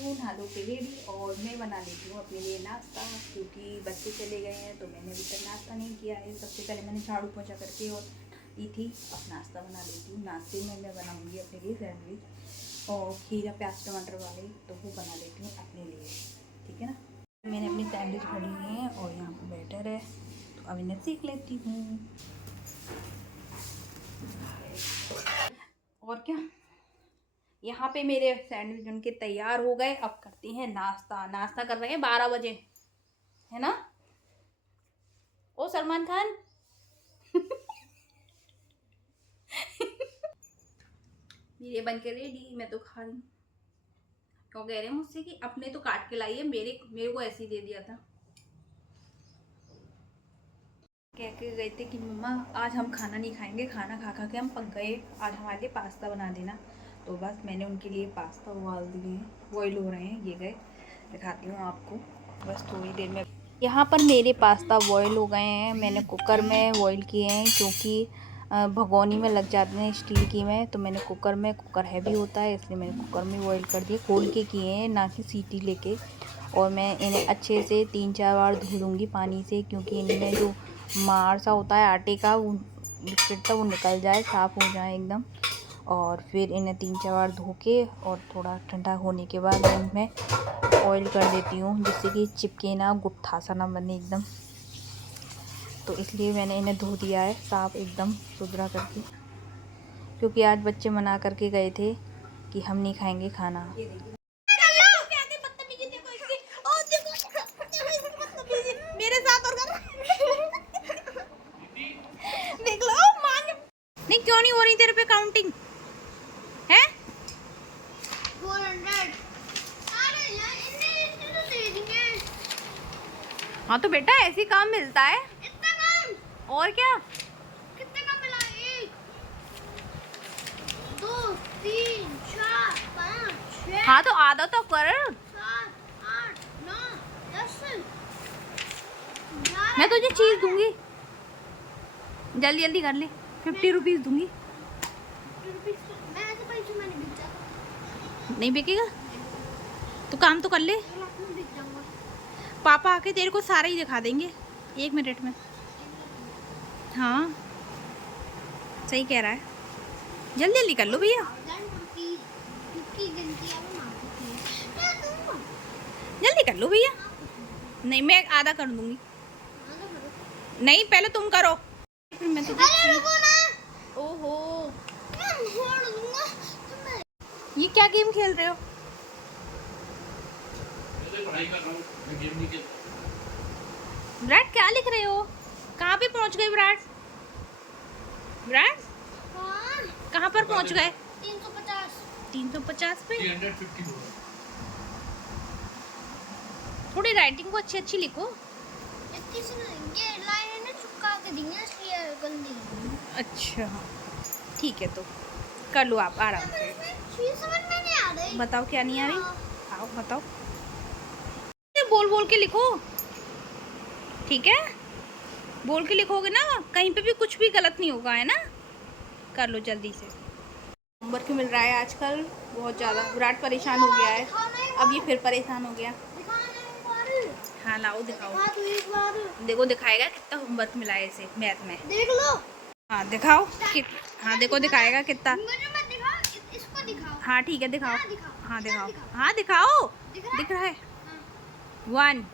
हूँ नहा लो के रेडी और मैं बना लेती हूँ अपने लिए नाश्ता, क्योंकि बच्चे चले गए हैं तो मैंने अभी तक नाश्ता नहीं किया है। सबसे पहले मैंने झाड़ू पोछा करके और दी थी, अब नाश्ता बना लेती हूँ। नाश्ते में मैं बनाऊँगी अपने लिए सैंडविच और खीरा प्याज टमाटर वाले, तो वो बना लेती हूँ अपने लिए, ठीक है ना। मैंने अपनी सैंडविच भरी हुई है और यहाँ पर बैटर है, तो अब इन्हें सीख लेती हूँ। और क्या, यहाँ पे मेरे सैंडविच उनके तैयार हो गए। अब करती हैं नाश्ता। नाश्ता कर रहे हैं 12 बजे, है ना। ओ सलमान खान ये बन के रेडी, मैं तो खा रही हूँ। क्यों कह रहे हैं मुझसे कि अपने तो काट के लाइए, मेरे को ऐसे ही दे दिया था। कह के गए थे कि मम्मा आज हम खाना नहीं खाएंगे, खाना खा खा के हम पक गए, आज हमारे लिए पास्ता बना देना। तो बस मैंने उनके लिए पास्ता उबाल दिए, बॉईल हो रहे हैं। ये गए, दिखाती हूँ आपको बस थोड़ी देर में। यहाँ पर मेरे पास्ता बॉईल हो गए हैं। मैंने कुकर में बॉईल किए हैं, क्योंकि भगोनी में लग जाते हैं स्टील की में, तो मैंने कुकर में, कुकर हैवी होता है इसलिए मैंने कुकर में बॉईल कर दिए। खोल के किए हैं, ना कि सीटी लेके। और मैं इन्हें अच्छे से 3-4 बार धो लूँगी पानी से, क्योंकि इनमें जो मार सा होता है आटे का, वो लिक्विड था, वो निकल जाए, साफ़ हो जाए एकदम। और फिर इन्हें 3-4 बार धो के और थोड़ा ठंडा होने के बाद इनमें ऑयल कर देती हूँ, जिससे कि चिपके ना, गुट्ठा सा ना बने एकदम। तो इसलिए मैंने इन्हें धो दिया है साफ एकदम सुथरा करके, क्योंकि आज बच्चे मना करके गए थे कि हम नहीं खाएंगे खाना। मेरे साथ और देख लो नहीं, क्यों नहीं हो रही तेरे पे काउंटिंग है? 400। हाँ तो बेटा ऐसे काम मिलता है। इतना काम? और क्या, कितने काम मिला? 1 2 3 4 5 6। हाँ तो आधा तो कर। 7 8 9 10। मैं तुझे चीज दूंगी, जल्दी जल्दी कर ले। 50 रुपीज दूंगी। 50 रुपीज मैं ऐसे पैसे में नहीं बेचा। नहीं बिकेगा तो काम तो कर ले। पापा आके तेरे को सारा ही दिखा देंगे 1 मिनट में। हाँ सही कह रहा है, जल्दी जल्दी कर लो भैया, जल्दी कर लो भैया। नहीं मैं आधा कर दूंगी। नहीं पहले तुम करो, फिर मैं तो ओहो ये क्या गेम खेल रहे हो? विराट क्या लिख रहे हो? कहाँ पे पहुँच गए विराट? विराट कहाँ पर पहुँच गए? 350 पे। थोड़ी राइटिंग को अच्छी अच्छी लिखो। अच्छा ठीक है, तो कर लो आप आराम से। बताओ क्या नहीं आ रही? आओ बताओ, बोल बोल के लिखो, ठीक है? बोल के लिखोगे ना, कहीं पे भी कुछ भी गलत नहीं होगा, है ना। कर लो जल्दी से। होमवर्क मिल रहा है आजकल बहुत ज़्यादा। विराट परेशान हो गया है, अब ये फिर परेशान हो गया। हाँ लाओ दिखाओ। देखो दिखाएगा कितना होमवर्क मिला है इसे मैथ में, देख लो। हाँ दिखाओ हाँ देखो दिखाएगा कितना। इसको दिखाओ। हाँ ठीक है दिखाओ। हाँ दिखाओ, हाँ दिखाओ, दिख रहा है। 1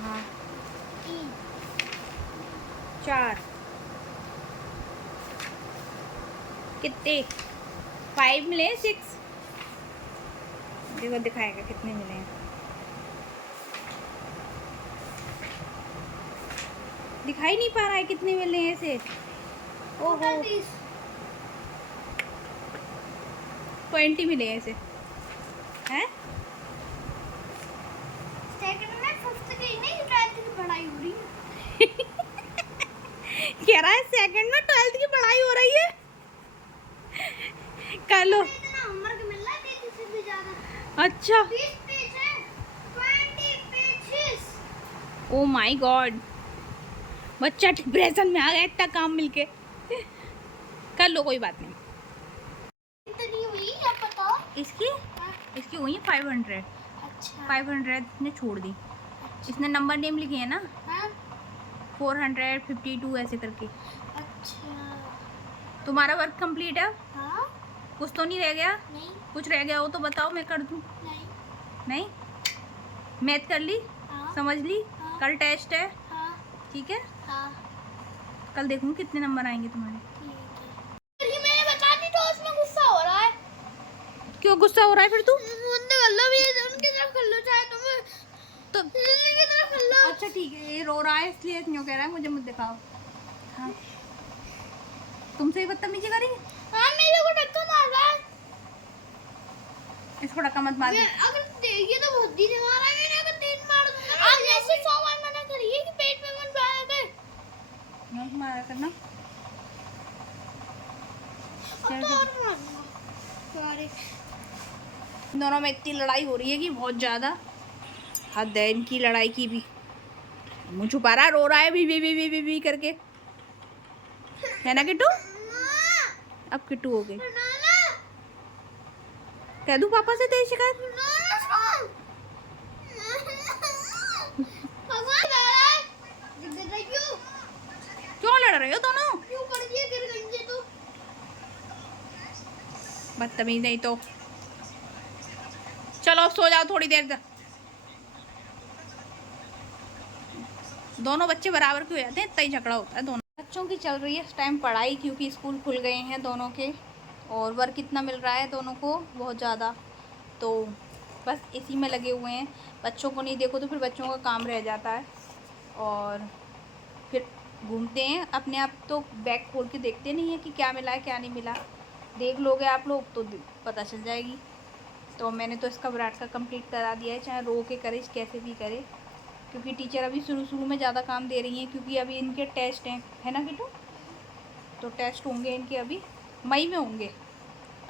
हाँ 4 कितने 5 मिले 6। देखो दिखाएगा कितने मिले हैं, दिखाई नहीं पा रहा है कितने मिले हैं इसे। ओहो 20 मिले हैं इसे, हैं? सेकंड में 5th की नहीं 12th की पढ़ाई हो रही है। कह रहा है सेकंड में 12th की पढ़ाई हो रही है। कर लो। इतना होमवर्क मिल रहा है तेरे से भी ज्यादा। अच्छा 20 पेज है, 20 पेजेस। ओ माय गॉड, बच्चा डिप्रेशन में आ गया इतना काम मिलके। कर लो कोई बात नहीं। इतनी हुई या पता इसकी इसकी हुई 500। अच्छा 500 ने छोड़ दी। इसने नंबर नेम लिखे हैं ना, 452 ऐसे करके। अच्छा तुम्हारा वर्क कंप्लीट है? हाँ। कुछ तो नहीं रह गया? नहीं कुछ रह गया हो तो बताओ, मैं कर दूँ। नहीं नहीं? मैथ कर ली? हाँ। समझ ली? हाँ। कल टेस्ट है, हाँ। ठीक है? हाँ कल देखूँ कितने नंबर आएंगे तुम्हारे। ठीक है। ये मैंने बता दी तो उसमें गुस्सा हो रहा है। क्यों गुस्सा हो रहा है फिर तू? मुझे कर लो, भी उनकी तरफ कर लो, चाहे तुम तो लिली की तरफ कर लो। अच्छा ठीक है, ये रो रहा है इसलिए क्यों कह रहा है मुझे मत दिखाओ। हाँ तुमसे ही बदतमीजी करी? हाँ मेरे को धक्का मार रहा है। इसको धक्का मत मार। अगर ये तो बहुत धीरे मारा है, मैंने अगर तेज मार दूंगा आज ऐसे 100 बार मना करिए कि पेट में मत मारा कर। मत मारा करना। अब तो और मारूंगा। सॉरी। दोनों में इतनी लड़ाई हो रही है कि बहुत ज्यादा हद है इनकी लड़ाई की भी। मुँह छुपा रहा, रो रहा है भी करके, है ना किट्टू? अब किट्टू हो गई। कह दूं पापा से तेरी शिकायत? क्यों लड़ रहे हो दोनों? बदतमीज नहीं तो। चलो अब सो जाओ थोड़ी देर तक। दोनों बच्चे बराबर के हो जाते हैं, इतना ही झगड़ा होता है दोनों बच्चों की। चल रही है इस टाइम पढ़ाई, क्योंकि स्कूल खुल गए हैं दोनों के, और वर्क इतना मिल रहा है दोनों को बहुत ज़्यादा, तो बस इसी में लगे हुए हैं। बच्चों को नहीं देखो तो फिर बच्चों का काम रह जाता है, और फिर घूमते हैं अपने आप, तो बैग खोल के देखते नहीं है कि क्या मिला है क्या नहीं मिला। देख लोगे आप लोग तो पता चल जाएगी। तो मैंने तो इसका विराट का कंप्लीट करा दिया है, चाहे रो के करे कैसे भी करे, क्योंकि टीचर अभी शुरू में ज़्यादा काम दे रही हैं, क्योंकि अभी इनके टेस्ट हैं, है ना किटू? तो टेस्ट होंगे इनके अभी मई में होंगे।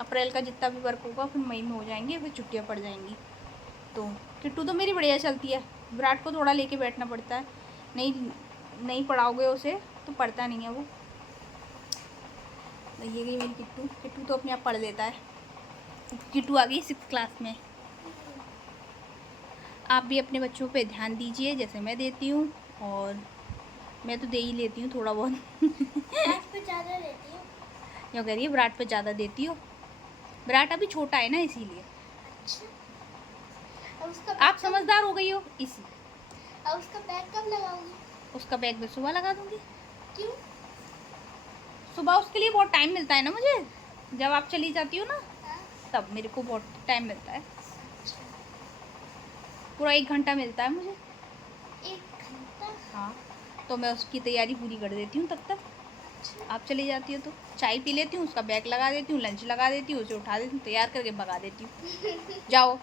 अप्रैल का जितना भी वर्क होगा फिर मई में हो जाएंगे, फिर छुट्टियाँ पड़ जाएंगी। तो किट्टू तो मेरी बढ़िया चलती है, विराट को थोड़ा लेके बैठना पड़ता है, नहीं पढ़ाओगे उसे तो पढ़ता नहीं है वो। तो ये गई मेरी किट्टू तो अपने आप पढ़ लेता है। किट्टू आ गई 6th क्लास में। आप भी अपने बच्चों पे ध्यान दीजिए जैसे मैं देती हूँ, और मैं तो दे ही लेती हूँ थोड़ा बहुत। विराट पे ज़्यादा देती हूँ। क्यों कह रही है विराट पे ज़्यादा देती हो? विराट अभी छोटा है ना इसीलिए। अच्छा। उसका आप समझदार हो गई हो इसी। अब उसका बैग कब लगाऊंगी? उसका बैग मैं सुबह लगा दूंगी। क्यों? सुबह उसके लिए बहुत टाइम मिलता है ना मुझे, जब आप चली जाती हो ना हाँ? तब मेरे को बहुत टाइम मिलता है। पूरा 1 घंटा मिलता है मुझे। 1 घंटा? हाँ, तो मैं उसकी तैयारी पूरी कर देती हूँ तब तक। अच्छा। आप चली जाती हो तो चाय पी लेती हूँ, उसका बैग लगा देती हूँ, लंच लगा देती हूँ, उसे उठा देती हूँ, तैयार करके भगा देती हूँ। जाओ।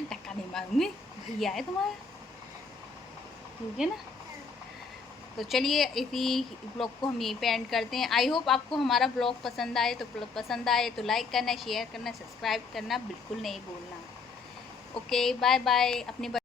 धक्का नहीं मारूंगी, भैया है तुम्हारा, ठीक है ना? तो चलिए इसी ब्लॉग को हम यहीं पे एंड करते हैं। आई होप आपको हमारा ब्लॉग पसंद आए तो लाइक करना, शेयर करना, सब्सक्राइब करना बिल्कुल नहीं भूलना। Okay bye bye. अपने